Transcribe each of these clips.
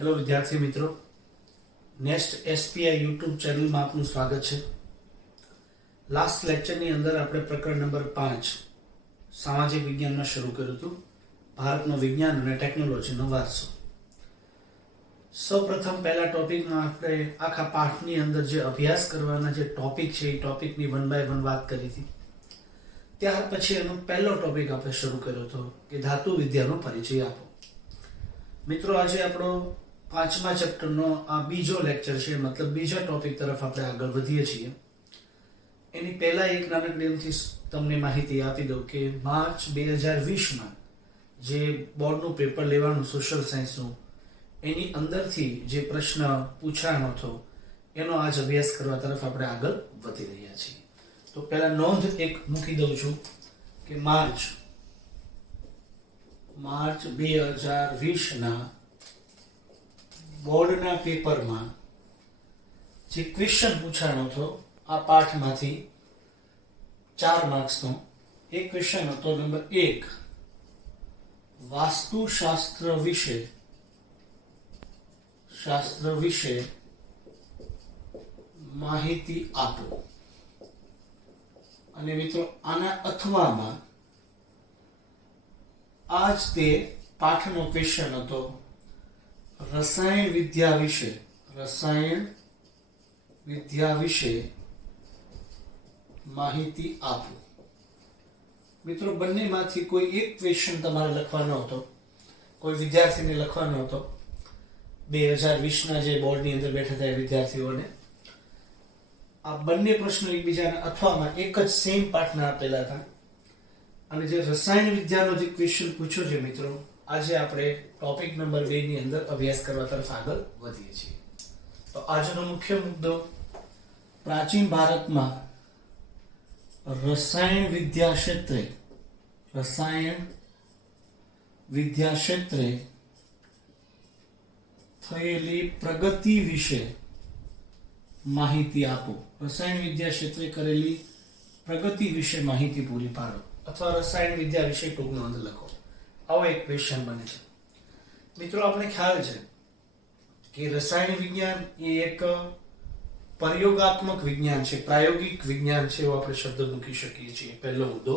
Hello વિદ્યાર્થી મિત્રો, next SPI YouTube ચેનલમાં આપનું સ્વાગત છે. લાસ્ટ લેક્ચરની અંદર આપણે પ્રકરણ નંબર 5 સામાજિક વિજ્ઞાનમાં શરૂ કર્યું હતું, ભારતનો વિજ્ઞાન અને ટેકનોલોજીનો વારસો. સૌપ્રથમ પહેલા ટોપિકમાં આપણે આખા પાઠની અંદર જે અભ્યાસ કરવાના જે ટોપિક છે એ ટોપિકની 1 બાય 1 વાત કરી હતી. ત્યાર પછી એનો પહેલો ટોપિક આપણે શરૂ કર્યો હતો કે ધાતુ વિદ્યાનો પરિચય આપો. મિત્રો, આજે આપણો 5મા ચેપ્ટરનો આ બીજો લેક્ચર છે, મતલબ બીજા ટોપિક તરફ આપણે આગળ વધીએ છીએ. એની પહેલા એક નાનકડી એમથી તમને માહિતી આપી દઉં કે માર્ચ 2020માં જે બોર્ડનું પેપર લેવાનું સોશિયલ સાયન્સનું, એની અંદરથી જે પ્રશ્ન પૂછાનો હતો એનો આજ અભ્યાસ કરવા તરફ આપણે આગળ વધી રહ્યા છીએ. તો પહેલા નોંધ એક મૂકી દઉં છું કે માર્ચ 2020ના બોર્ડના પેપરમાં જે ક્વેશ્ચન પૂછાનો હતો આ પાઠમાંથી 4 માર્ક્સનો એક ક્વેશ્ચન હતો નંબર 1, વાસ્તુશાસ્ત્ર વિશે માહિતી આપો. અને મિત્રો, આના અથવામાં આજ તે પાઠનો ક્વેશ્ચન હતો રસાયણ વિદ્યા વિશે માહિતી આપો. મિત્રો, બંનેમાંથી કોઈ એક ક્વેશ્ચન તમારે લખવાનો હતો, કોઈ વિદ્યાર્થીને લખવાનો હતો. 2020ના જે બોર્ડની અંદર બેઠા હતા વિદ્યાર્થીઓને આ બંને પ્રશ્નો એકબીજાના અથવામાં એક જ સેમ પાઠના આપેલા હતા. અને જે રસાયણ વિદ્યાનો જે ક્વેશ્ચન પૂછ્યો છે મિત્રો, આજે આપણે ટોપિક નંબર 2 ની અંદર અભ્યાસ કરવા તરફ આગળ વધીએ છીએ. તો આજનો મુખ્ય મુદ્દો, પ્રાચીન ભારતમાં રસાયણ વિદ્યા ક્ષેત્રે થયેલી પ્રગતિ વિશે માહિતી આપો. રસાયણ વિદ્યા ક્ષેત્રે કરેલી પ્રગતિ વિશે માહિતી પૂરી પાડો, અથવા રસાયણ વિદ્યા વિશે ટૂંક નોંધ લખો. આવો એક ક્વેશ્ચન બને છે. મિત્રો, આપણે ખ્યાલ છે કે રસાયણ વિજ્ઞાન એ એક પ્રયોગાત્મક વિજ્ઞાન છે, પ્રાયોગિક વિજ્ઞાન છે, એવો આપણે શબ્દ મૂકી શકીએ છીએ. પહેલો મુદ્દો,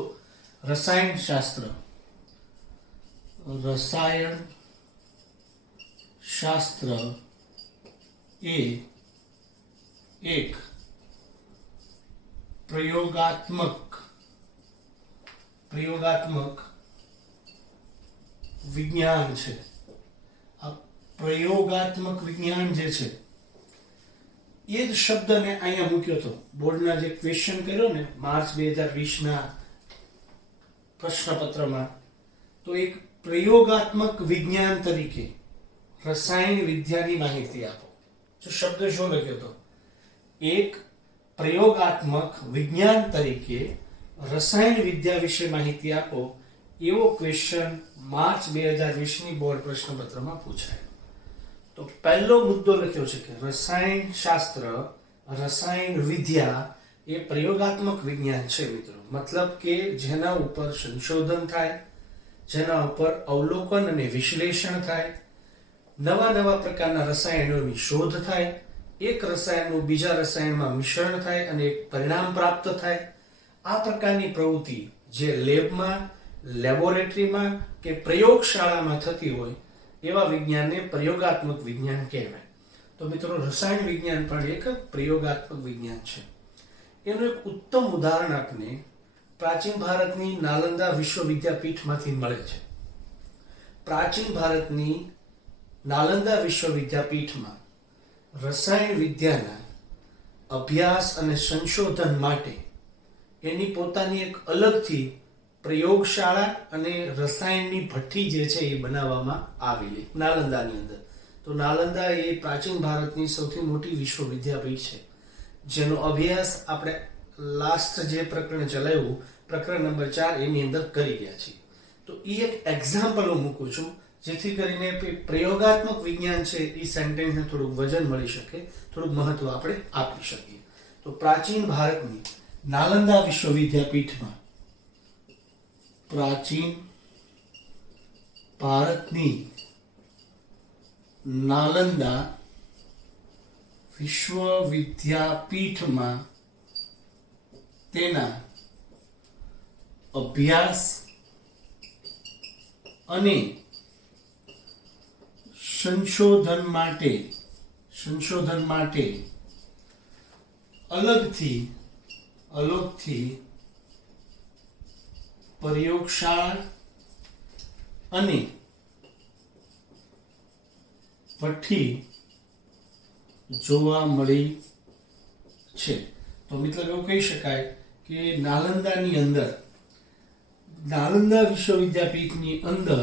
રસાયણ શાસ્ત્ર એ એક પ્રયોગાત્મક વિજ્ઞાન છે. આ પ્રયોગાત્મક વિજ્ઞાન જે છે એ જ શબ્દને અહીંયા મૂક્યો હતો બોર્ડના જે ક્વેશ્ચન કર્યો ને માર્ચ 2020ના પ્રશ્નપત્રમાં. તો એક પ્રયોગાત્મક વિજ્ઞાન તરીકે રસાયણ વિદ્યાની માહિતી આપો. જો શબ્દ શું લખ્યો હતો, એક પ્રયોગાત્મક વિજ્ઞાન તરીકે રસાયણ વિદ્યા વિશે માહિતી આપો, એવો ક્વેશ્ચન માર્ચ 2020ની બોર્ડ પ્રશ્નપત્રમાં પૂછાયો. તો પહેલો મુદ્દો લખ્યો છે કે રસાયણ વિદ્યા એ પ્રયોગાત્મક વિજ્ઞાન છે મિત્રો. મતલબ કે જેના ઉપર સંશોધન થાય, જેના ઉપર અવલોકન અને વિશ્લેષણ થાય, નવા પ્રકારના રસાયણોની શોધ થાય, એક રસાયણનું બીજા રસાયણમાં મિશ્રણ થાય અને એક પરિણામ પ્રાપ્ત થાય. આ પ્રકારની પ્રવૃત્તિ જે લેબમાં, લેબોરેટરીમાં કે પ્રયોગશાળામાં થતી હોય એવા વિજ્ઞાનને પ્રયોગાત્મક વિજ્ઞાન કહેવાય. તો મિત્રો, રસાયણ વિજ્ઞાન પણ એક પ્રયોગાત્મક વિજ્ઞાન છે. એનું એક ઉત્તમ ઉદાહરણ આપને પ્રાચીન ભારતની નાલંદા વિશ્વવિદ્યાપીઠમાંથી મળે છે. પ્રાચીન ભારતની નાલંદા વિશ્વવિદ્યાપીઠમાં રસાયણ વિદ્યાના અભ્યાસ અને સંશોધન માટે એની પોતાની એક અલગથી પ્રયોગશાળા અને રસાયણની ભઠ્ઠી જે છે એ બનાવવામાં આવેલી નાલંદાની અંદર. તો નાલંદા એ પ્રાચીન ભારતની સૌથી મોટી વિશ્વવિદ્યાપીઠ છે, જેનો અભ્યાસ આપણે લાસ્ટ જે પ્રકરણ ચલાવ્યું, પ્રકરણ નંબર 4, એની અંદર કરી ગયા છીએ. તો એ એક એક્ઝામ્પલ હું મૂકું છું, જેથી કરીને પ્રયોગાત્મક વિજ્ઞાન છે એ સેન્ટેન્સને થોડુંક વજન મળી શકે, થોડુંક મહત્વ આપણે આપી શકીએ. તો પ્રાચીન ભારતની નાલંદા વિશ્વવિદ્યાપીઠમાં પ્રાચીન ભારતની નાલંદા વિશ્વવિદ્યાપીઠમાં તેના અભ્યાસ અને સંશોધન માટે અલગથી પ્રયોગશાળા અને ભઠ્ઠી જોવા મળી છે. તો મતલબ એવું કહી શકાય કે નાલંદા વિશ્વવિદ્યાપીઠની અંદર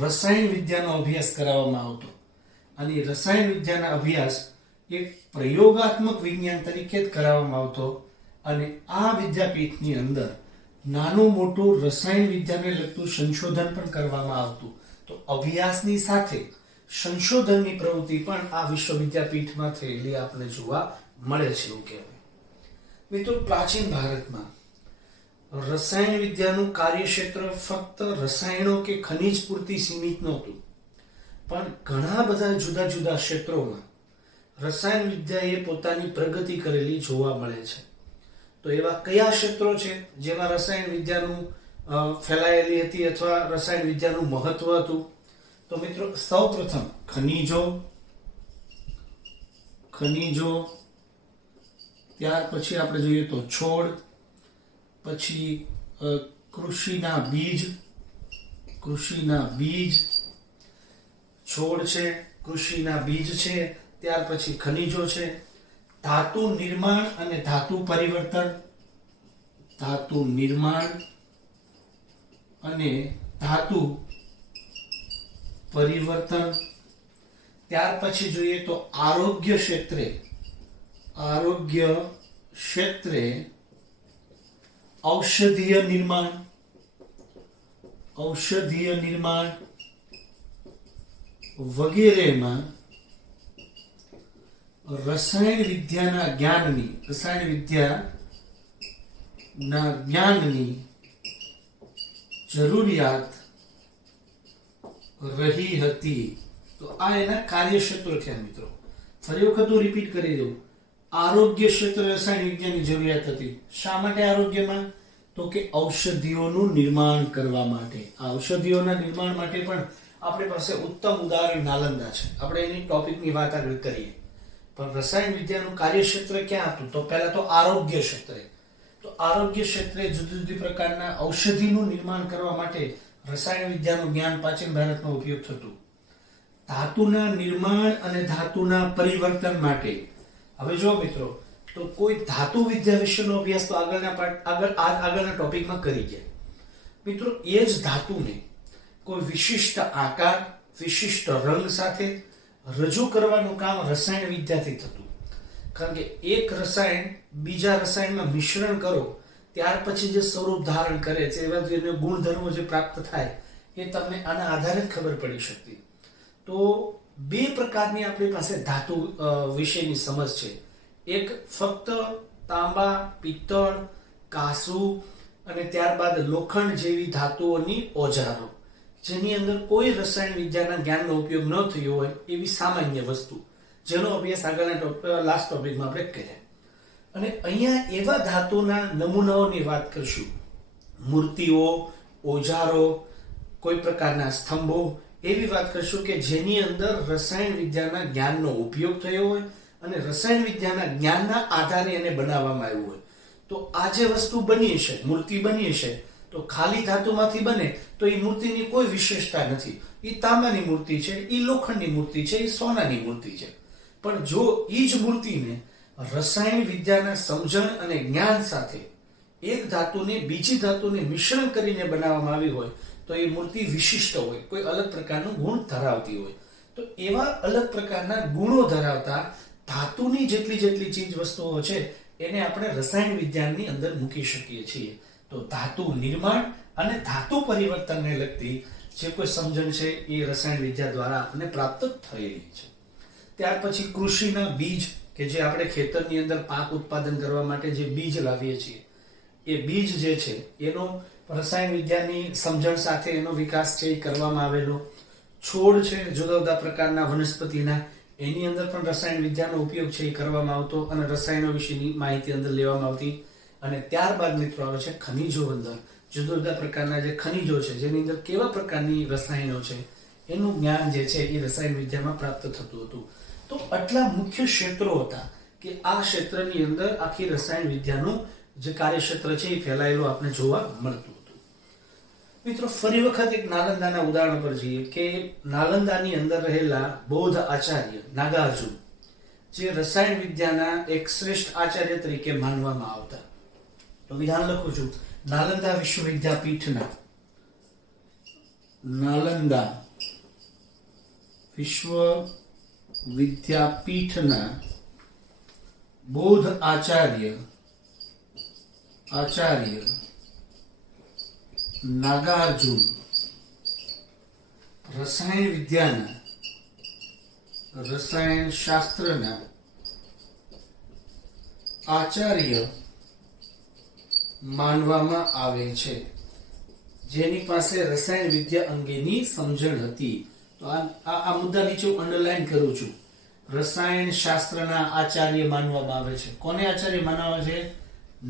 રસાયણ વિદ્યાનો અભ્યાસ કરાવવામાં આવતો અને રસાયણ વિદ્યાના અભ્યાસ એક પ્રયોગાત્મક વિજ્ઞાન તરીકે જ કરાવવામાં આવતો અને આ વિદ્યાપીઠની અંદર નાનું મોટું રસાયણ વિદ્યાને લગતું સંશોધન પણ કરવામાં આવતું. તો અભ્યાસની સાથે સંશોધનની પ્રવૃત્તિ પણ આ વિશ્વવિદ્યાપીઠમાં થયેલી આપણે જોવા મળે છે એવું કહેવાય. મિત્રો, પ્રાચીન ભારતમાં રસાયણ વિદ્યાનું કાર્યક્ષેત્ર ફક્ત રસાયણો કે ખનિજ પૂરતી સીમિત નહોતું, પણ ઘણા બધા જુદા જુદા ક્ષેત્રોમાં રસાયણ વિદ્યાએ પોતાની પ્રગતિ કરેલી જોવા મળે છે. તો એવા કયા ક્ષેત્રો છે જેમાં રસાયણ વિદ્યાનું ફેલાયેલી હતી અથવા રસાયણ વિદ્યાનું મહત્વ હતું? તો મિત્રો, સૌપ્રથમ ખનિજો, ત્યાર પછી આપણે જોઈએ તો છોડ, પછી કૃષિના બીજ, છોડ છે, કૃષિના બીજ છે, ત્યાર પછી ખનિજો છે, ધાતુ નિર્માણ અને ધાતુ પરિવર્તન, ત્યાર પછી જોઈએ તો આરોગ્ય ક્ષેત્રે ઔષધીય નિર્માણ વગેરેમાં રસાયણ વિદ્યાના જ્ઞાનની જરૂરિયાત રહી હતી. તો આ એના કાર્યક્ષેત્રો થયા. મિત્રો, ફરી વખત હું રિપીટ કરી દઉં. આરોગ્ય ક્ષેત્રે રસાયણ વિજ્ઞાનની જરૂરિયાત હતી. શા માટે આરોગ્યમાં? તો કે ઔષધિઓનું નિર્માણ કરવા માટે. આ ઔષધિઓના નિર્માણ માટે પણ આપણી પાસે ઉત્તમ ઉદાહરણ નાલંદા છે. આપણે એની ટોપિકની વાત આગળ કરીએ. પણ રસાયણ વિદ્યાનું કાર્યક્ષેત્ર ક્યાં હતું? તો પહેલા તો આરોગ્ય ક્ષેત્રે. તો આરોગ્ય ક્ષેત્રે જુદી જુદી પ્રકારના ઔષધિનું નિર્માણ કરવા માટે રસાયણ વિદ્યાનું જ્ઞાન પ્રાચીન ભારતમાં ઉપયોગ થતું. ધાતુના નિર્માણ અને ધાતુના પરિવર્તન માટે. હવે જો મિત્રો, તો કોઈ ધાતુ વિદ્યા વિશેનો અભ્યાસ તો આગળના ટોપિકમાં કરી ગયા. મિત્રો, એ જ ધાતુને કોઈ વિશિષ્ટ આકાર, વિશિષ્ટ રંગ સાથે રજૂ કરવાનું કામ રસાયણ વિદ્યાથી થતું. કારણ કે એક રસાયણ બીજા રસાયણમાં મિશ્રણ કરો ત્યાર પછી જે સ્વરૂપ ધારણ કરે છે, એવા જે ગુણધર્મો જે પ્રાપ્ત થાય એ તમને આના આધારે જ ખબર પડી શકતી. તો બે પ્રકારની આપણી પાસે ધાતુ વિશેની સમજ છે. એક ફક્ત તાંબા, પિત્તળ, કાંસુ અને ત્યારબાદ લોખંડ જેવી ધાતુઓની ઓજારો, જેની અંદર કોઈ રસાયણ વિદ્યાના જ્ઞાનનો ઉપયોગ ન થયો હોય એવી સામાન્ય વસ્તુ, જેનો અભ્યાસ આગળના લાસ્ટ ટોપિકમાં આપણે કર્યા. અને અહીંયા એવા ધાતુના નમૂનાઓની વાત કરશું. મૂર્તિઓ, ઓજારો, કોઈ પ્રકારના સ્તંભો, એવી વાત કરશું કે જેની અંદર રસાયણ વિદ્યાના જ્ઞાનનો ઉપયોગ થયો હોય અને રસાયણ વિદ્યાના જ્ઞાનના આધારે એને બનાવવામાં આવ્યું હોય. તો આ જે વસ્તુ બની હશે, મૂર્તિ બની હશે, તો ખાલી ધાતુમાંથી બને તો એ મૂર્તિની કોઈ વિશેષતા નથી. એ તાંબાની મૂર્તિ છે, એ લોખંડની મૂર્તિ છે, એ સોનાની મૂર્તિ છે. પણ જો એ જ મૂર્તિને રસાયણ વિદ્યાના સમજણ અને જ્ઞાન સાથે એક ધાતુને બીજી ધાતુને મિશ્રણ કરીને બનાવવામાં આવી હોય તો એ મૂર્તિ વિશિષ્ટ હોય, કોઈ અલગ પ્રકારનું ગુણ ધરાવતી હોય. તો એવા અલગ પ્રકારના ગુણો ધરાવતા ધાતુની જેટલી ચીજ વસ્તુઓ છે એને આપણે રસાયણ વિજ્ઞાનની અંદર મૂકી શકીએ છીએ. તો ધાતુ નિર્માણ અને ધાતુ પરિવર્તનને લગતી જે કોઈ સમજણ છે એ રસાયણ વિદ્યા દ્વારા આપણને પ્રાપ્ત થયેલી છે. ત્યાર પછી કૃષિના બીજ, કે જે આપણે ખેતરની અંદર પાક ઉત્પાદન કરવા માટે જે બીજ લાવીએ છીએ, એ બીજ જે છે એનો રસાયણ વિદ્યાની સમજણ સાથે એનો વિકાસ છે એ કરવામાં આવેલો. છોડ છે, જુદા જુદા પ્રકારના વનસ્પતિના, એની અંદર પણ રસાયણ વિદ્યાનો ઉપયોગ છે એ કરવામાં આવતો અને રસાયણો વિશેની માહિતી અંદર લેવામાં આવતી. અને ત્યારબાદ મિત્રો આવે છે ખનિજો અંદર. જુદા જુદા પ્રકારના જે ખનિજો છે જેની અંદર કેવા પ્રકારની રસાયણો છે એનું જ્ઞાન જે છે એ રસાયણ વિદ્યામાં પ્રાપ્ત થતું હતું. તો આટલા મુખ્ય ક્ષેત્રો હતા કે આ ક્ષેત્રની અંદર આખી રસાયણ વિદ્યાનું જે કાર્યક્ષેત્ર છે એ ફેલાયેલું આપણે જોવા મળતું હતું. મિત્રો ફરી વખત એક નાલંદાના ઉદાહરણ પર જઈએ કે નાલંદાની અંદર રહેલા બૌદ્ધ આચાર્ય નાગાર્જુન જે રસાયણ વિદ્યાના એક શ્રેષ્ઠ આચાર્ય તરીકે માનવામાં આવતા. તો વિધાન લખું છું, નાલંદા વિશ્વવિદ્યાપીઠના નાલંદા વિશ્વવિદ્યાપીઠના બૌદ્ધ આચાર્ય નાગાર્જુન રસાયણ શાસ્ત્રના આચાર્ય માનવામાં આવે છે, જેની પાસે રસાયણ વિદ્યા અંગેની સમજણ હતી. તો આ મુદ્દા નીચે હું અંડરલાઈન કરું છું. રસાયણ શાસ્ત્રના આચાર્ય માનવામાં આવે છે. કોને આચાર્ય માનવામાં આવે છે?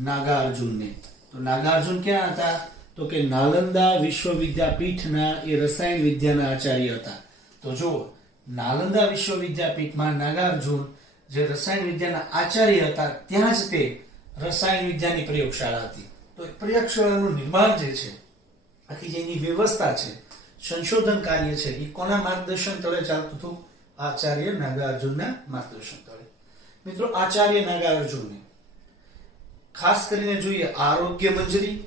નાગાર્જુનને. તો નાગાર્જુન ક્યાં હતા? તો કે નાલંદા વિશ્વવિદ્યાપીઠના એ રસાયણ વિદ્યાના આચાર્ય હતા. તો જુઓ, નાલંદા વિશ્વવિદ્યાપીઠમાં નાગાર્જુન જે રસાયણ વિદ્યાના આચાર્ય હતા, ત્યાં જ તે રસાયણ વિદ્યાની પ્રયોગશાળા હતી. તો એ પ્રયોગશાળાનું નિર્માણ જે છે, આખી જેની વ્યવસ્થા છે, સંશોધન કાર્ય છે, એ કોના માર્ગદર્શન તળે ચાલતું હતું? આચાર્ય નાગાર્જુનના માર્ગદર્શન તળે. મિત્રો, આચાર્ય નાગાર્જુનને ખાસ કરીને જોઈએ આરોગ્ય મંજરી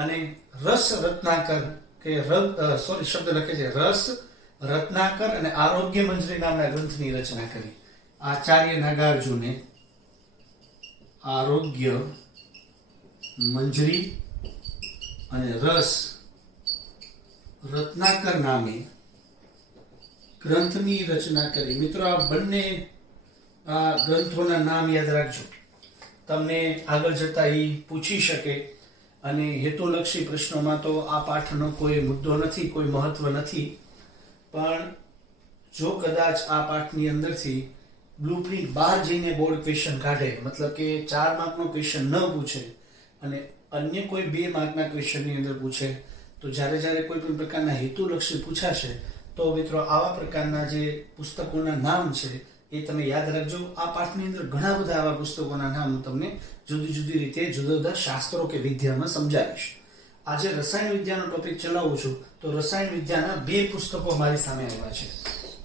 અને રસ રત્નાકર કે શબ્દ લખે છે રસ રત્નાકર અને આરોગ્ય મંજરી નામના ગ્રંથની રચના કરી. આચાર્ય નાગાર્જુને આરોગ્ય મંજરી અને રસ રત્નાકર નામે ગ્રંથની રચના કરી. મિત્રો, આ બંને ગ્રંથોના નામ યાદ રાખજો, તમને આગળ જતા એ પૂછી શકે. અને હેતુલક્ષી પ્રશ્નોમાં તો આ પાઠનો કોઈ મુદ્દો નથી, કોઈ મહત્વ નથી. પણ જો કદાચ આ પાઠની અંદરથી બ્લુપ્રિન્ટ બહાર જઈને બોર્ડ ક્વેશ્ચન કાઢે, મતલબ કે 4 માર્કનો ક્વેશ્ચન ન પૂછે અને અન્ય કોઈ 2 માર્કના ક્વેશ્ચનની અંદર પૂછે, તો જ્યારે કોઈ પણ પ્રકારના હેતુલક્ષી પૂછાશે તો મિત્રો આવા પ્રકારના જે પુસ્તકોના નામ છે એ તમે યાદ રાખજો. આ પાઠની અંદર ઘણા બધા આવા પુસ્તકોના નામ હું તમને જુદી જુદી રીતે જુદા જુદા શાસ્ત્રો કે વિદ્યામાં સમજાવીશ. આજે રસાયણ વિદ્યાનો ટોપિક ચલાવું છું તો રસાયણ વિદ્યાના 2 પુસ્તકો મારી સામે આવ્યા છે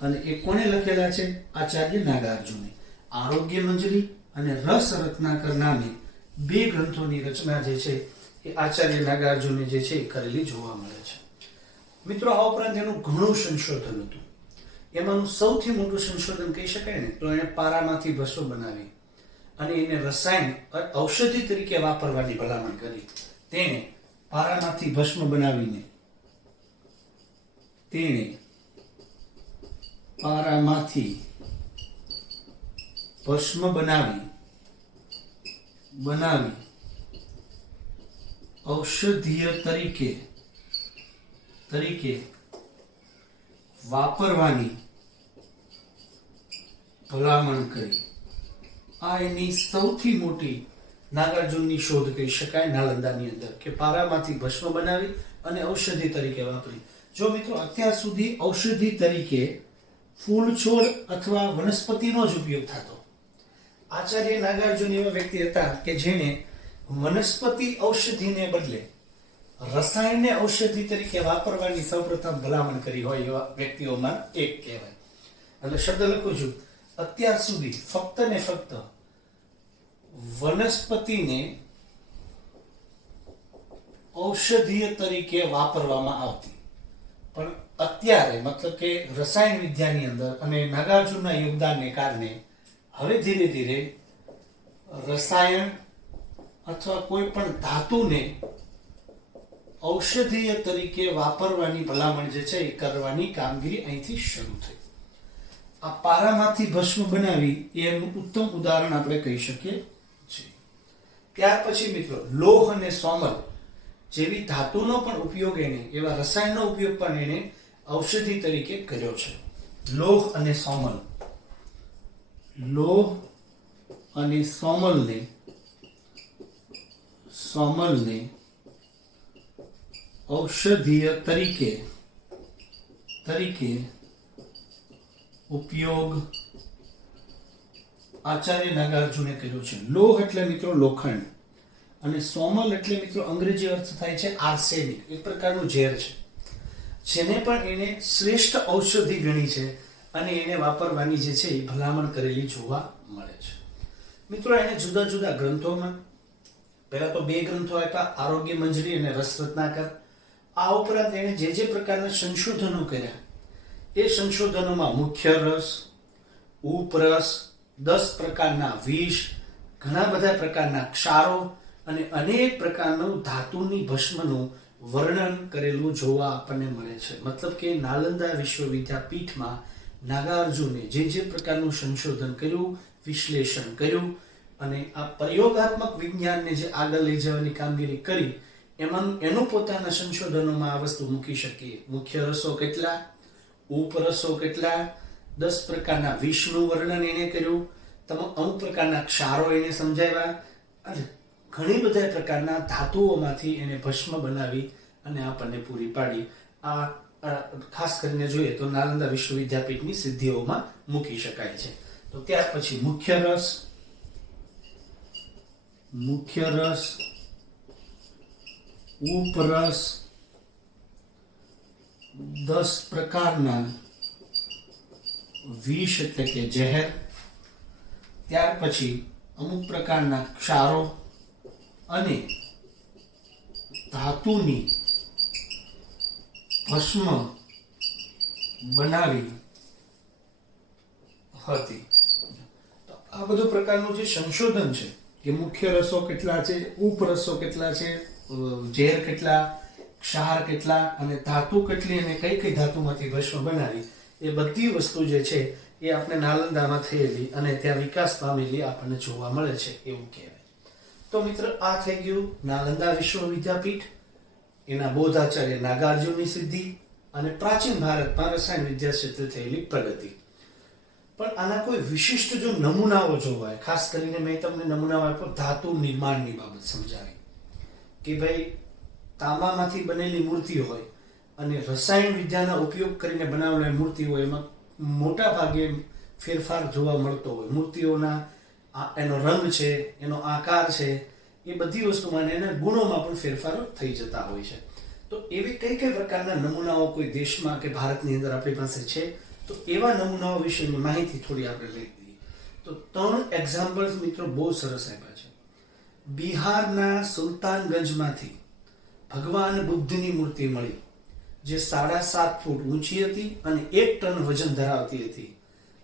અને એ કોને લખેલા છે? આચાર્ય નાગાર્જુને. આરોગ્ય મંજરી અને રસ રત્નાકર નામે 2 ગ્રંથોની રચના જે છે એ આચાર્ય નાગાર્જુને જે છે એ કરેલી જોવા મળે છે. મિત્રો, આ ઉપરાંત એનું ઘણું સંશોધન હતું. એમાંનું સૌથી મોટું સંશોધન કહી શકાય ને તો એને પારામાંથી ભસ્મ બનાવી અને એને રસાયણ ઔષધિ તરીકે વાપરવાની ભલામણ કરી. તેણે પારામાંથી ભસ્મ બનાવીને ઔષધીય તરીકે વાપરવાની ભલામણ કરી. આ એની સૌથી મોટી નાગાર્જુનની શોધ કહી શકાય નાલંદાની અંદર, કે પારામાંથી ભસ્મ બનાવી અને ઔષધિ તરીકે વાપરી. જો મિત્રો, અત્યાર સુધી ઔષધિ તરીકે ફૂલ છોડ અથવા વનસ્પતિનો જ ઉપયોગ થતો. આચાર્ય નાગાર્જુન એવા વ્યક્તિ હતા કે જેને વનસ્પતિ ઔષધિને બદલે રસાયણને ઔષધિ તરીકે વાપરવાની સૌપ્રથમ ભલામણ કરી હોય એવા વ્યક્તિઓમાં એક કહેવાય. એટલે શબ્દ લખું છું, અત્યાર સુધી ફક્ત ને ફક્ત વનસ્પતિને ઔષધીય તરીકે વાપરવામાં આવતી, પણ અત્યારે મતલબ કે રસાયણ વિદ્યાની અંદર અને નાગાર્જુનના યોગદાનને કારણે હવે ધીરે ધીરે રસાયણ અથવા કોઈ પણ ધાતુને ઔષધીય તરીકે વાપરવાની ભલામણ જે છે એ કરવાની કામગીરી અહીંથી શરૂ થઈ. આ પારામાંથી ભસ્મ બનાવી એનું ઉત્તમ ઉદાહરણ આપણે કહી શકીએ છીએ. ત્યાર પછી મિત્રો, લોહ અને સોમલ જેવી ધાતુનો પણ ઉપયોગ એને, એવા રસાયણનો ઉપયોગ પણ એને ઔષધિ તરીકે કર્યો છે. લોહ અને સોમલ, લોહ અને સોમલને ઔષધીય તરીકે ઉપયોગ આચાર્ય નાગાર્જુને કર્યો છે. લોહ એટલે મિત્રો લોખંડ અને સોમલ એટલે મિત્રો અંગ્રેજી અર્થ થાય છે આર્સેનિક, એક પ્રકારનું ઝેર છે, જેને પણ એને શ્રેષ્ઠ ઔષધિ ગણી છે અને એને વાપરવાની જે છે એ ભલામણ કરેલી જોવા મળે છે. મિત્રો એને જુદા જુદા ગ્રંથોમાં પહેલા તો 2 ગ્રંથો આપ્યા, આરોગ્ય મંજરી અને રસ રત્નાકર. આ ઉપરાંત એને જે પ્રકારના સંશોધનો કર્યા એ સંશોધનોમાં મુખ્ય રસ, ઉપરસ, 10 પ્રકારના વિષ, ઘણા બધા પ્રકારના ક્ષારો અને અનેક પ્રકારનું ધાતુની ભસ્મનું વર્ણન કરેલું જોવા આપણને મળે છે. મતલબ કે નાલંદા વિશ્વવિદ્યાપીઠમાં નાગાર્જુને જે પ્રકારનું સંશોધન કર્યું, વિશ્લેષણ કર્યું અને આ પ્રયોગાત્મક વિજ્ઞાનને જે આગળ લઈ જવાની કામગીરી કરી એનું પોતાના સંશોધનોમાં આ વસ્તુ મૂકી શકીએ. મુખ્ય રસો કેટલા, ઉપરસો કેટલા, 10 પ્રકારના વિષનું વર્ણન એને કર્યું, અમુક પ્રકારના ક્ષારો એને સમજાવ્યા અને ઘણી બધા પ્રકારના ધાતુઓમાંથી એને ભસ્મ બનાવી અને આપણને પૂરી પાડી. આ ખાસ કરીને જોઈએ તો નાલંદા વિશ્વવિદ્યાપીઠની સિદ્ધિઓમાં મૂકી શકાય છે. તો ત્યાર પછી મુખ્ય રસ, ઉપરસ, 10 પ્રકારના વિષ એટલે કે ઝેર, ત્યાર પછી અમુક પ્રકારના ક્ષારો અને ધાતુની ભસ્મ બનાવી હતી. તો આ બધું પ્રકારનું જે સંશોધન છે કે મુખ્ય રસો કેટલા છે, ઉપરસો કેટલા છે, ઝેર કેટલા, ક્ષાર કેટલા અને ધાતુ કેટલી અને કઈ ધાતુમાંથી ભસ્મ બનાવી, એ બધી વસ્તુ જે છે એ આપણે નાલંદામાં થયેલી અને ત્યાં વિકાસ પામેલી આપણને જોવા મળે છે એવું કહેવાય. તો મિત્ર આ થઈ ગયું નાલંદા વિશ્વવિદ્યાપીઠ, એના બોધાચાર્ય નાગાર્જુનની સિદ્ધિ અને પ્રાચીન ભારતમાં રસાયણ વિદ્યા ક્ષેત્રે થયેલી પ્રગતિ. પણ આના કોઈ વિશિષ્ટ જો નમૂનાઓ જોવાય, ખાસ કરીને મેં તમને નમૂનાઓ આપ્યો ધાતુ નિર્માણની બાબત સમજાવી કે ભાઈ તાંબામાંથી બનેલી મૂર્તિ હોય અને રસાયણ વિદ્યાના ઉપયોગ કરીને બનાવેલી મૂર્તિ હોય, એમાં મોટા ભાગે ફેરફાર જોવા મળતો હોય. મૂર્તિઓના એનો રંગ છે, એનો આકાર છે, એ બધી વસ્તુમાં એના ગુણોમાં પણ ફેરફારો થઈ જતા હોય છે. તો એવી કઈ પ્રકારના નમૂનાઓ કોઈ દેશમાં કે ભારતની અંદર આપણી પાસે છે, તો એવા નમૂનાઓ વિશેની માહિતી થોડી આપણે લઈ લઈએ. તો 3 એક્ઝામ્પલ્સ મિત્રો બહુ સરસ આપ્યા છે. બિહારના સુલતાનગંજમાંથી ભગવાન બુદ્ધની મૂર્તિ મળી, જે 7.5 ફૂટ ઊંચી હતી અને 1 ટન વજન ધરાવતી હતી,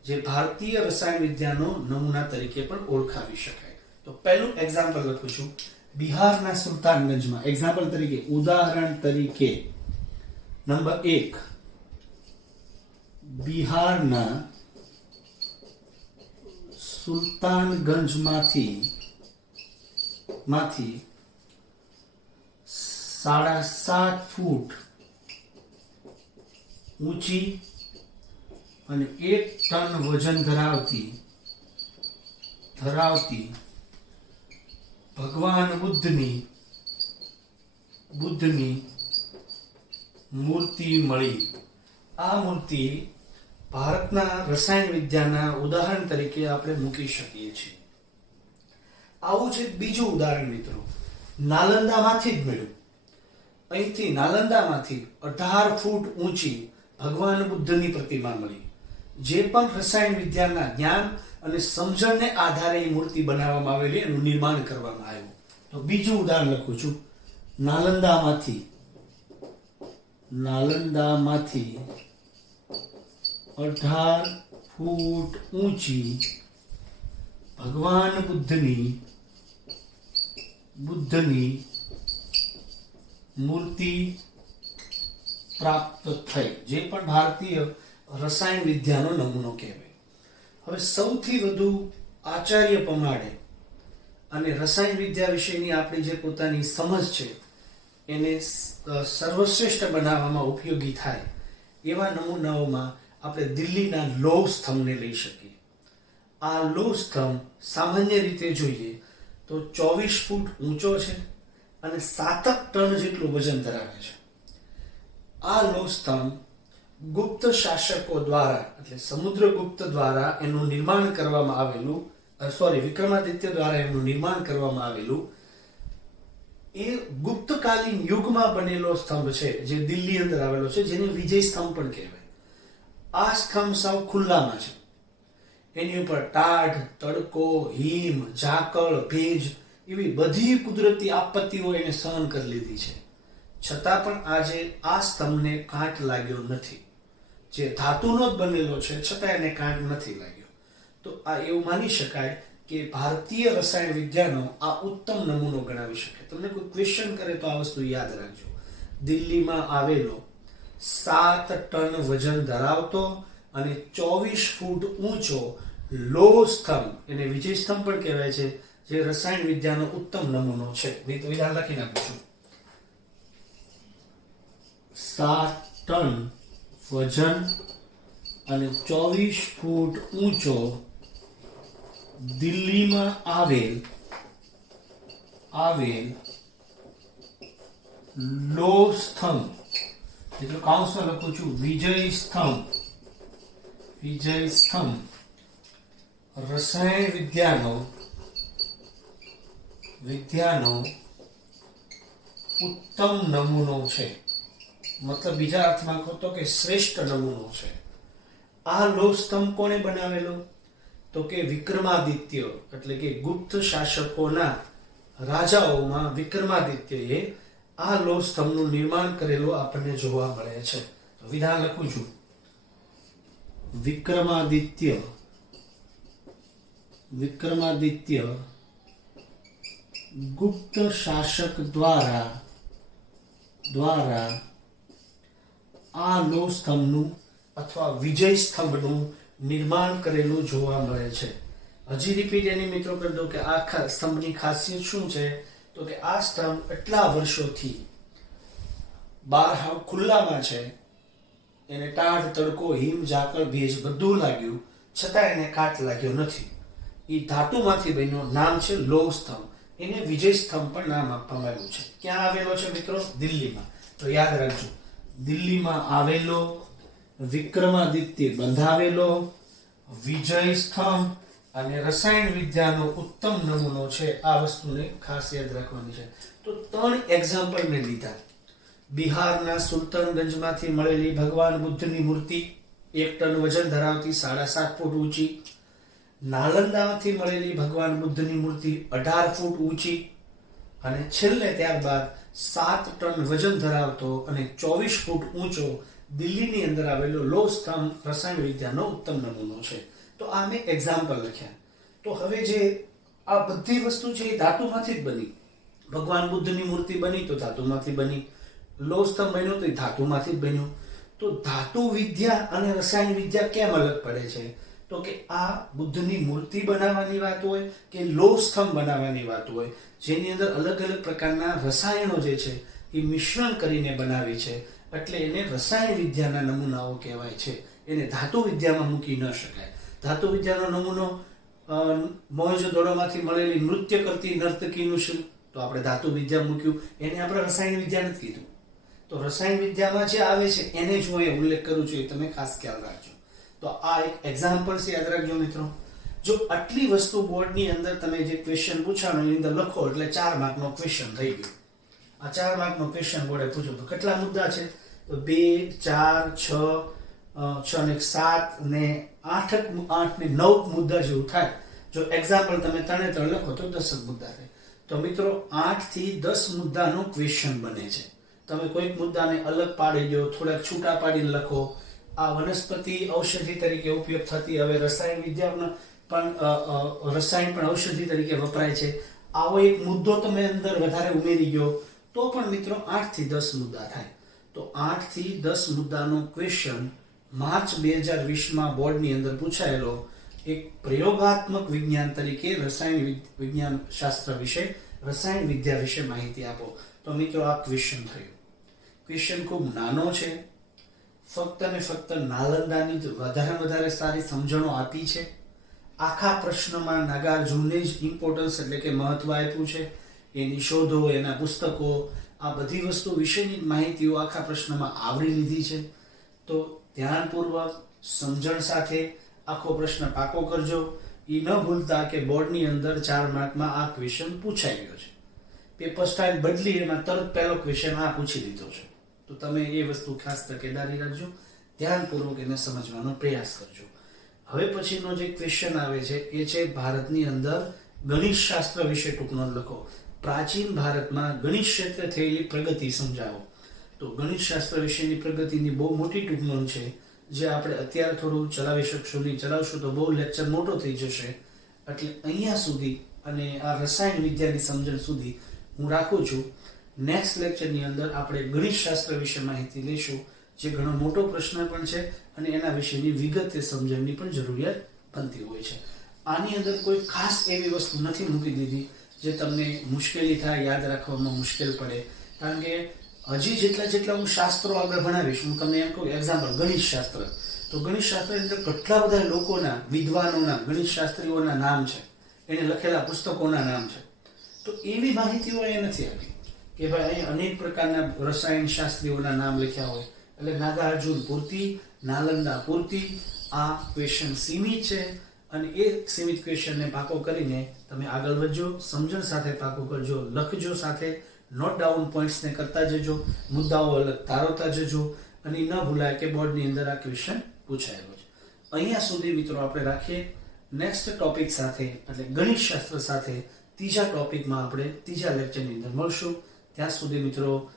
જે ભારતીય રસાયણ વિદ્યાનો નમૂના તરીકે પણ ઓળખાવી શકાય. તો પહેલું એક્ઝામ્પલ લખું છું, બિહારના સુલતાનગંજમાં. એક્ઝામ્પલ તરીકે, ઉદાહરણ તરીકે નંબર 1, બિહારના સુલતાનગંજમાંથી 7.5 ફૂટ ઊંચી અને 1 ટન વજન ધરાવતી ભગવાન બુદ્ધની મૂર્તિ મળી. આ મૂર્તિ ભારતના રસાયણ વિદ્યાના ઉદાહરણ તરીકે આપણે મૂકી શકીએ છીએ. આવું છે બીજું ઉદાહરણ મિત્રો, નાલંદામાંથી જ મળ્યું. અહીંથી નાલંદામાંથી 18 ફૂટ ઊંચી ભગવાન બુદ્ધની પ્રતિમા મળી, જે પણ રસાયણ વિદ્યાના જ્ઞાન અને સમજણને આધારે એ મૂર્તિ બનાવવામાં આવેલી, એનું નિર્માણ કરવામાં આવ્યું. તો બીજું ઉદાહરણ લખું છું, નાલંદામાંથી 18 ફૂટ ઊંચી ભગવાન બુદ્ધની મૂર્તિ પ્રાપ્ત થઈ, જે પણ ભારતીય રસાયણ વિદ્યાનો નમૂનો કહેવાય. હવે સૌથી વધુ આચાર્ય પમાડે અને રસાયણ વિદ્યા વિશેની આપણી જે પોતાની સમજ છે એને સર્વશ્રેષ્ઠ બનાવવામાં ઉપયોગી થાય એવા નમૂનાઓમાં આપણે દિલ્હીના લોહ સ્તંભને લઈ શકીએ. આ લોહ સ્તંભ સામાન્ય રીતે જોઈએ તો 24 ફૂટ ઊંચો છે અને 7 ટન જેટલું વજન ધરાવે છે. આ લોહ સ્તંભ ગુપ્ત શાસકો દ્વારા એટલે સમુદ્રગુપ્ત દ્વારા એનું નિર્માણ કરવામાં આવેલું, વિક્રમાદિત્ય દ્વારા એનું નિર્માણ કરવામાં આવેલું એ ગુપ્તકાલીન યુગમાં બનેલો સ્તંભ છે, જે દિલ્હી અંદર આવેલો છે, જેને વિજય સ્તંભ પણ કહેવાય. આ સ્તંભ સાવ ખુલ્લામાં છે. એની ઉપર ટાઢ, તડકો, હિમ, ઝાકળ, ભેજ એવી બધી કુદરતી આપત્તિઓ એને સહન કરી લીધી છે. છતાં પણ આજે આ સ્તંભને કાંટ લાગ્યો નથી. જે ધાતુનો જ બનેલો છે છતાં એને કાંટ નથી લાગ્યો. તો આ એવું માની શકાય કે ભારતીય રસાયણ વિદ્યાનો આ ઉત્તમ નમૂનો ગણાવી શકાય. તમને કોઈ ક્વેશ્ચન કરે તો આ વસ્તુ યાદ રાખજો. દિલ્હીમાં આવેલો 7 ટન વજન ધરાવતો અને 24 ફૂટ ઊંચો લોહ સ્તંભ, એને વિજય સ્તંભ પણ કહેવાય છે, જે રસાયણ વિદ્યાનો ઉત્તમ નમૂનો છે. વિધાન લખી નાખું છું. 7 ટન વજન અને 24 ફૂટ ઊંચો દિલ્હીમાં આવેલ લોહ સ્તંભ, એટલે કાઉન્સમાં લખું છું વિજય સ્તંભ રસાયણ વિદ્યાનો ઉત્તમ નમૂનો છે. મતલબ બીજા અર્થમાં કહો તો કે શ્રેષ્ઠ નમૂનો છે. આ લોહ સ્તંભ કોણે બનાવેલો? તો કે વિક્રમાદિત્ય, એટલે કે ગુપ્ત શાસકોના રાજાઓમાં વિક્રમાદિત્યએ આ લોહ સ્તંભનું નિર્માણ કરેલું આપણને જોવા મળે છે. તો વિધાન લખું છું. વિક્રમાદિત્ય ગુપ્ત શાસક દ્વારા આ લોહ સ્તંભનું અથવા વિજય સ્તંભનું નિર્માણ કરેલું જોવા મળે છે. હજી રિપીટ એની મિત્રો કરી દો કે આ સ્તંભની ખાસિયત શું છે? તો કે આ સ્તંભ એટલા વર્ષોથી બહાર ખુલ્લામાં છે, એને ટાઢ, તડકો, હિમ, ઝાકળ, ભેજ બધું લાગ્યું, છતાં એને કાટ લાગ્યો નથી. એ ધાતુમાંથી બન્યો, નામ છે લોહ સ્તંભ. એને વિજય સ્તંભ પણ નામ આપવામાં આવ્યું છે. ક્યાં આવેલો છે મિત્રો? દિલ્હીમાં. તો યાદ રાખજો, દિલ્હીમાં આવેલો, વિક્રમાદિત્ય બંધાવેલો વિજય સ્તંભ અને રસાયણ વિદ્યાનો ઉત્તમ નમૂનો છે. આ વસ્તુને ખાસ યાદ રાખવાની છે. તો 3 એક્ઝામ્પલ મેં લીધા. બિહારના સુલતાનગંજમાંથી મળેલી ભગવાન બુદ્ધની મૂર્તિ 1 ટન વજન ધરાવતી, 7.5 ફૂટ ઊંચી. નાલંદામાંથી મળેલી ભગવાન બુદ્ધની મૂર્તિ 18 ફૂટ ઊંચી. અને છેલ્લે ત્યારબાદ 7 ટન વજન ધરાવતો અને 24 ફૂટ ઊંચો દિલ્હીની અંદર આવેલો લોહ સ્તંભ રસાયણ વિદ્યાનો ઉત્તમ નમૂનો છે. તો આ મેં એક્ઝામ્પલ લખ્યા. તો હવે જે આ બધી વસ્તુ છે એ ધાતુમાંથી જ બની. ભગવાન બુદ્ધની મૂર્તિ બની તો ધાતુમાંથી બની, લોહ સ્તંભ બન્યો તો એ ધાતુમાંથી જ બન્યો. તો ધાતુ વિદ્યા અને રસાયણ વિદ્યા કેમ અલગ પડે છે? તો કે આ બુદ્ધની મૂર્તિ બનાવવાની વાત હોય કે લોહ સ્તંભ બનાવવાની વાત હોય, જેની અંદર અલગ અલગ પ્રકારના રસાયણો જે છે એ મિશ્રણ કરીને બનાવી છે, એટલે એને રસાયણ વિદ્યાના નમૂનાઓ કહેવાય છે. એને ધાતુ વિદ્યામાં મૂકી ન શકાય. ધાતુ વિદ્યાનો નમૂનો મોહેંજો-દડોમાંથી મળેલી નૃત્ય કરતી નર્તકીનું શું? તો આપણે ધાતુ વિદ્યા મૂક્યું, એને આપણે રસાયણ વિદ્યા નથી કીધું. તો રસાયણ વિદ્યામાં જે આવે છે એને જ હું એ ઉલ્લેખ કરું છું, એ તમે ખાસ ખ્યાલ રાખજો. તો આ એક એક્ઝામ્પલ છે, યાદ રાખજો મિત્રો. જો આટલી વસ્તુ બોર્ડની અંદર તમે જે ક્વેશ્ચન પૂછાણો એની અંદર લખો એટલે 4 માર્કનો ક્વેશ્ચન થઈ ગયો. આ 4 માર્કનો ક્વેશ્ચન બોર્ડે પૂછ્યો તો કેટલા મુદ્દા છે? તો 2, 4, 6 ને 7 ને 8 ને 9 મુદ્દા જેવું થાય. જો એક્ઝામ્પલ તમે 3 લખો તો 10 મુદ્દા થાય. તો મિત્રો 8 થી 10 મુદ્દાનો ક્વેશ્ચન બને છે. તમે કોઈક મુદ્દાને અલગ પાડી દો, થોડાક છૂટા પાડીને લખો. આ વનસ્પતિ ઔષધિ તરીકે ઉપયોગ થતી, હવે રસાયણ વિદ્યામાં પણ રસાયણ પણ ઔષધિ તરીકે વપરાય છે. આવો એક મુદ્દો તમે અંદર વધારે ઉમેરી ગયો તો પણ મિત્રો 8 થી 10 મુદ્દા થાય. તો 8 થી 10 મુદ્દાનો ક્વેશ્ચન માર્ચ 2020માં બોર્ડની અંદર પૂછાયેલો એક પ્રયોગાત્મક વિજ્ઞાન તરીકે રસાયણ વિજ્ઞાન શાસ્ત્ર વિશે, રસાયણ વિદ્યા વિશે માહિતી આપો. તો મિત્રો આ ક્વેશ્ચન થયું. ક્વેશ્ચન ખૂબ નાનો છે, ફક્ત ને ફક્ત નાલંદાની જ વધારે સારી સમજણો આપી છે. આખા પ્રશ્નમાં નાગાર્જુનને જ ઇમ્પોર્ટન્સ એટલે કે મહત્વ આપ્યું છે. એની શોધો, એના પુસ્તકો, આ બધી વસ્તુ વિશેની માહિતીઓ આખા પ્રશ્નમાં આવરી લીધી છે. તો ધ્યાનપૂર્વક સમજણ સાથે આખો પ્રશ્ન પાકો કરજો. એ ન ભૂલતા કે બોર્ડની અંદર 4 માર્કમાં આ ક્વેશ્ચન પૂછાઈ ગયો છે. પેપર સ્ટાઇલ બદલી એમાં તરત પહેલો ક્વેશ્ચન આ પૂછી દીધો છે. તો તમે એ વસ્તુ ખાસ તકેદારી રાખજો, ધ્યાનપૂર્વક એને સમજવાનો પ્રયાસ કરજો. હવે પછીનો જે ક્વેશ્ચન આવે છે એ છે ભારતની અંદર ગણિત શાસ્ત્ર વિશે ટૂંક નોંધ લખો. પ્રાચીન ભારતમાં ગણિત ક્ષેત્રે થયેલી પ્રગતિ સમજાવો. તો ગણિત શાસ્ત્ર વિશેની પ્રગતિની બહુ મોટી ટૂંક નોંધ છે, જે આપણે અત્યારે થોડું ચલાવી શકશું નહીં. ચલાવશું તો બહુ લેક્ચર મોટો થઈ જશે. એટલે અહીંયા સુધી અને આ રસાયણ વિદ્યાની સમજણ સુધી હું રાખું છું. નેક્સ્ટ લેક્ચરની અંદર આપણે ગણિત શાસ્ત્ર વિશે માહિતી લઈશું, જે ઘણો મોટો પ્રશ્ન પણ છે અને એના વિશેની વિગતે સમજણની પણ જરૂરિયાત બનતી હોય છે. આની અંદર કોઈ ખાસ એવી વસ્તુ નથી મૂકી દીધી જે તમને મુશ્કેલી થાય, યાદ રાખવામાં મુશ્કેલ પડે. કારણ કે હજી જેટલા હું શાસ્ત્રો આગળ ભણાવીશ, હું તમને એમ કહું એક્ઝામ્પલ ગણિત શાસ્ત્ર, તો ગણિત શાસ્ત્રની અંદર કેટલા બધા લોકોના, વિદ્વાનોના, ગણિત શાસ્ત્રીઓના નામ છે, એને લખેલા પુસ્તકોના નામ છે. તો એવી માહિતીઓ એ નથી આપી કે ભાઈ અહીં અનેક પ્રકારના રસાયણ શાસ્ત્રીઓના નામ લખ્યા હોય. એટલે નાગાર્જુન પૂરતી, નાલંદા પૂરતી આ ક્વેશ્ચન સીમિત છે. અને એ સીમિત ક્વેશ્ચનને પાકો કરીને તમે આગળ વધજો, સમજણ સાથે પાકો કરજો, લખજો, સાથે નોટ ડાઉન પોઈન્ટ્સને કરતા જજો, મુદ્દાઓ અલગ તારવતા જજો. અને ન ભૂલાય કે બોર્ડની અંદર આ ક્વેશ્ચન પૂછાયેલો છે. અહીંયા સુધી મિત્રો આપણે રાખીએ. નેક્સ્ટ ટોપિક સાથે એટલે ગણિત શાસ્ત્ર સાથે ત્રીજા ટોપિકમાં આપણે ત્રીજા લેક્ચરની અંદર મળશું. ત્યાં સુધી મિત્રો